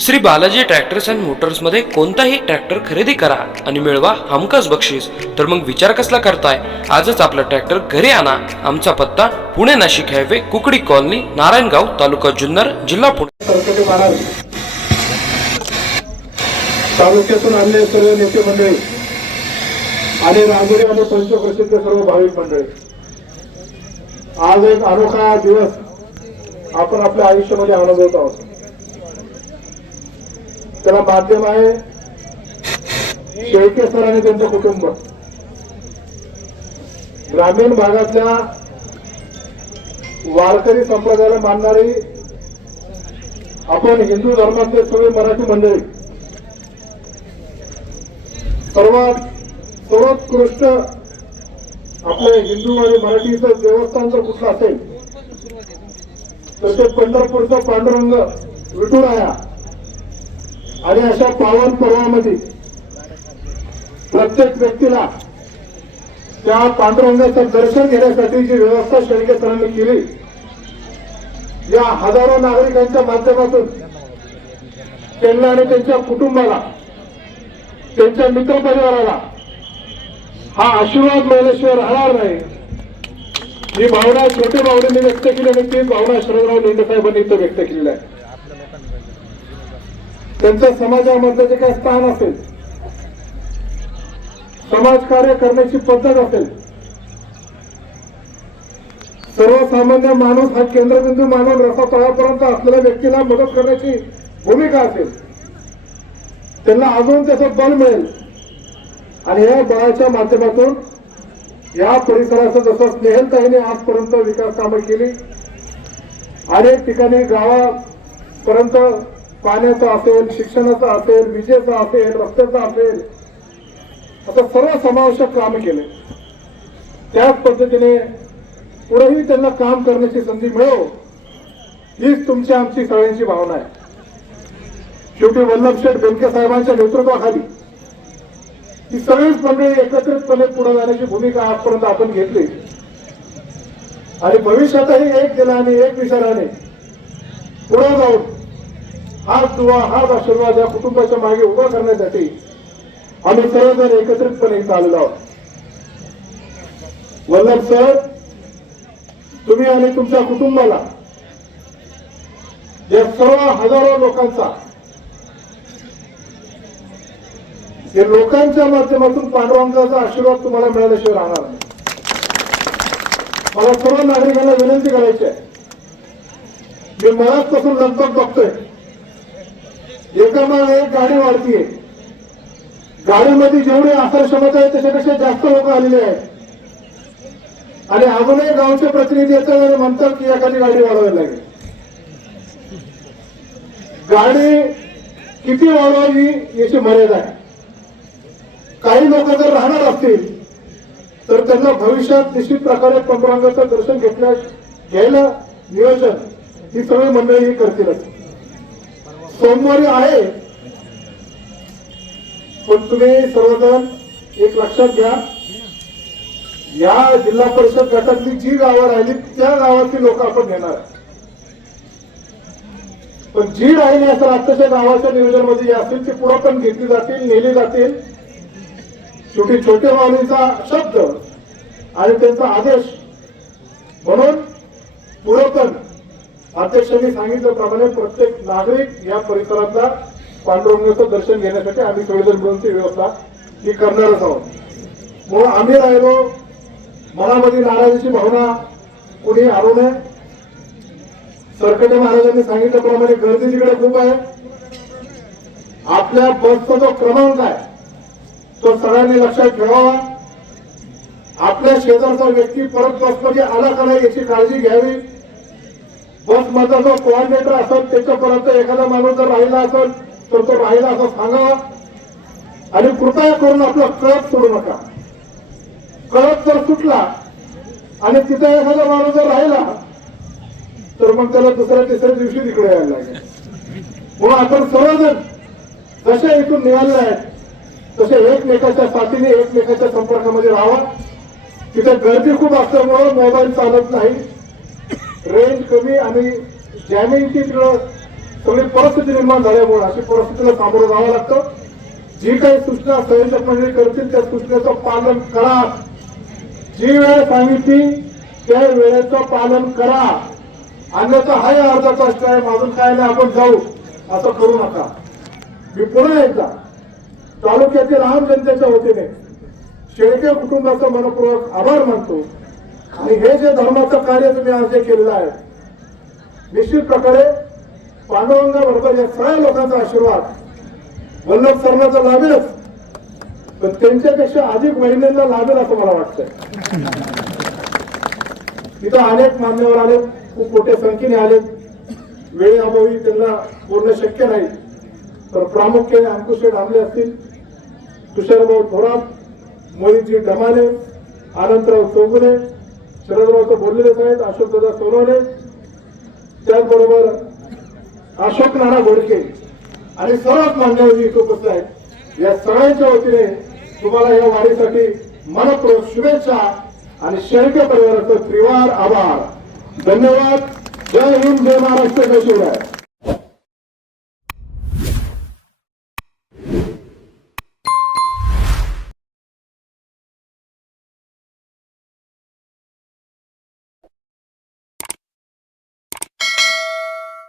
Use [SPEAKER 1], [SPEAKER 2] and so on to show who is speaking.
[SPEAKER 1] Shri Balaji tractors and मोटर्समध्ये कोणताही tractor खरेदी करा आणि मिळवा हमखास बक्षीस. तर मग विचार कसला करताय? आजच आपला ट्रॅक्टर घरी आणा. आमचा पत्ता पुणे नाशिक हायवे कुकडी कॉलनी नारायणगाव तालुका जुन्नर जिल्हा पुणे.
[SPEAKER 2] तालुक्यातून आणले सर्व नेते मंडळी आणि रांगोळी आणि पंचप्रसिद्ध सर्व भाविक मंडळी. आज एक अनोखा दिवस आपण आपल्या आयुष्यामध्ये अनुभवत आहोत. त्याला माध्यम आहे शेळके सर आणि त्यांचं कुटुंब. ग्रामीण भागातल्या वारकरी संप्रदायाला मानणारी आपण हिंदू धर्मातले सगळे मराठी मंडळी सर्वात सर्वोत्कृष्ट आपले हिंदू आणि मराठीचं देवस्थान जर कुठलं असेल तर ते पंढरपूरचं पांडुरंग विठुराया. आणि अशा पावन पर्वामध्ये प्रत्येक व्यक्तीला त्या पांडुरंगाचं दर्शन घेण्यासाठी जी व्यवस्था शेळके सरांनी केली या हजारो नागरिकांच्या माध्यमातून त्यांना आणि त्यांच्या कुटुंबाला त्यांच्या मित्रपरिवाराला हा आशीर्वाद मिळाल्याशिवाय राहणार नाही. ही भावना छोटे भावनेने व्यक्त केली आणि तीच भावना शरदराव साहेबांनी इथं व्यक्त केलेली आहे. त्यांचं समाजामधलं जे काही स्थान असेल समाजकार्य करण्याची पद्धत असेल सर्वसामान्य माणूस हा केंद्रबिंदू मानून रसा तळापर्यंत असलेल्या व्यक्तीला मदत करण्याची भूमिका असेल त्यांना अजून त्याचं बल मिळेल. आणि या बळाच्या माध्यमातून या परिसराचं जसं स्नेहलताईने आजपर्यंत विकास कामं केली अनेक ठिकाणी गावापर्यंत पाण्याचा असेल शिक्षणाचा असेल विजेचा असेल रस्त्याचा असेल असं सर्व समावेशक काम केले. त्याच पद्धतीने पुढेही त्यांना काम करण्याची संधी मिळो हीच तुमची आमची सगळ्यांची भावना आहे. शेवटी वल्लभशेठ बेनके साहेबांच्या नेतृत्वाखाली ही सगळीच मंडळी एकत्रितपणे पुढे जाण्याची भूमिका आजपर्यंत आपण घेतली. आणि भविष्यातही एक दिलाने एक विचाराने पुढे जाऊन हाच दुवा हाच आशीर्वाद या कुटुंबाच्या मागे उभा करण्यासाठी आम्ही सर्वजण एकत्रितपणे इथं आलेलो आहोत. वल्लभ सर तुम्ही आणि तुमच्या कुटुंबाला या सर्व हजारो लोकांचा हे लोकांच्या माध्यमातून पांडुरंगाचा आशीर्वाद तुम्हाला मिळाल्याशिवाय राहणार नाही. मला सर्व नागरिकांना विनंती करायची आहे. मी मनापासून लगबग बघतोय. एकामागे एक गाडी वाढतीये. गाडीमध्ये जेवढी आसार क्षमता आहे त्याच्यापेक्षा जास्त लोक आलेले आहेत. आणि अजूनही गावचे प्रतिनिधी येतात आणि म्हणतात की एखादी गाडी वाढवायला लागेल. गाडी किती वाढवावी याची मर्यादा आहे. काही लोक जर राहणार असतील तर त्यांना भविष्यात निश्चित प्रकारे पंतप्रधानाचं दर्शन घेतल्या घ्यायला नियोजन ही सगळी मंडळी ही करतीलच सोमवारी आहे. पण तुम्ही सर्वजण एक लक्षात घ्या. या जिल्हा परिषद गटातली जी गावं राहिली त्या गावातली लोक आपण घेणार पण जी राहिली असेल आत्ताच्या गावाच्या नियोजनमध्ये जी असतील ती पुढं पण घेतली जातील नेली जातील. शेवटी छोटे माऊलीचा शब्द आणि त्यांचा आदेश म्हणून पुढं पण अध्यक्षांनी सांगितल्याप्रमाणे प्रत्येक नागरिक या परिसरातला पांडुरंगाचं दर्शन घेण्यासाठी आम्ही सगळेजण मिळून ती व्यवस्था ही करणारच आहोत. म्हणून आम्ही राहिलो. मनामध्ये नाराजीची भावना कुणी आणू नये. सरकटे महाराजांनी सांगितल्याप्रमाणे गर्दी तिकडे खूप आहे. आपल्या बसचा जो क्रमांक आहे तो सगळ्यांनी लक्षात ठेवावा. आपल्या शेजारचा व्यक्ती परत बसमध्ये आला का नाही याची काळजी घ्यावी. बस माझा जो कोऑर्डिनेटर असेल त्याच्यापर्यंत एखादा माणूस जर राहिला असेल तर तो राहिला असं सांगावा आणि कृपया करून आपला कळप सोडू नका. कळप जर सुटला आणि तिथे एखादा माणूस जर राहिला तर मग त्याला दुसऱ्या तिसऱ्या दिवशी तिकडे यायला लागेल. म्हणून आपण सर्वजण जसे इथून निघाले आहेत तसे एकमेकाच्या साथीने एकमेकाच्या संपर्कामध्ये राहावा. तिथे गर्दी खूप असल्यामुळं मोबाईल चालत नाही. रेंज कमी आणि जॅमिंगची तिकडं सगळी परिस्थिती निर्माण झाल्यामुळे अशी परिस्थितीला सामोरं जावं लागतं. जी काही सूचना संयोजक मंडळी करतील त्या सूचनेचं पालन करा. जी वेळ सांगितली त्या वेळेचं पालन करा. अन्यथा हाय अर्धा तास काय माझून काय नाही आपण जाऊ असं करू नका. मी पुन्हा एकदा तालुक्यातील आम जनतेच्या वतीने शेळके कुटुंबाचा मनपूर्वक आभार मानतो. आणि हे जे धर्माचं कार्य तुम्ही आज जे केलेलं आहे निश्चित प्रकारे पांडुरंगा बरोबर या सगळ्या लोकांचा आशीर्वाद वल्लभ सरणाचा लाभेलच पण त्यांच्यापेक्षा अधिक महिन्यांना लाभेल असं मला वाटतंय. तिथं अनेक मान्यवर आले खूप मोठ्या संख्येने आले. वेळेअभावी त्यांना बोलणं शक्य नाही तर प्रामुख्याने अंकुशे डांबले असतील तुषारभाऊ थोरात मोहितजी डमाले आनंदराव चौगुले शरदराव तर बोललेलेच आहेत अशोकदादा सोनवणे त्याचबरोबर अशोक नाना घोडके आणि सर्वात मान्यवर इथे उपस्थित आहेत. या सगळ्यांच्या वतीने तुम्हाला या वारीसाठी मनपूर्वक शुभेच्छा आणि शेळके परिवाराचं त्रिवार आभार. धन्यवाद. जय हिंद जय महाराष्ट्र जय शिवराय.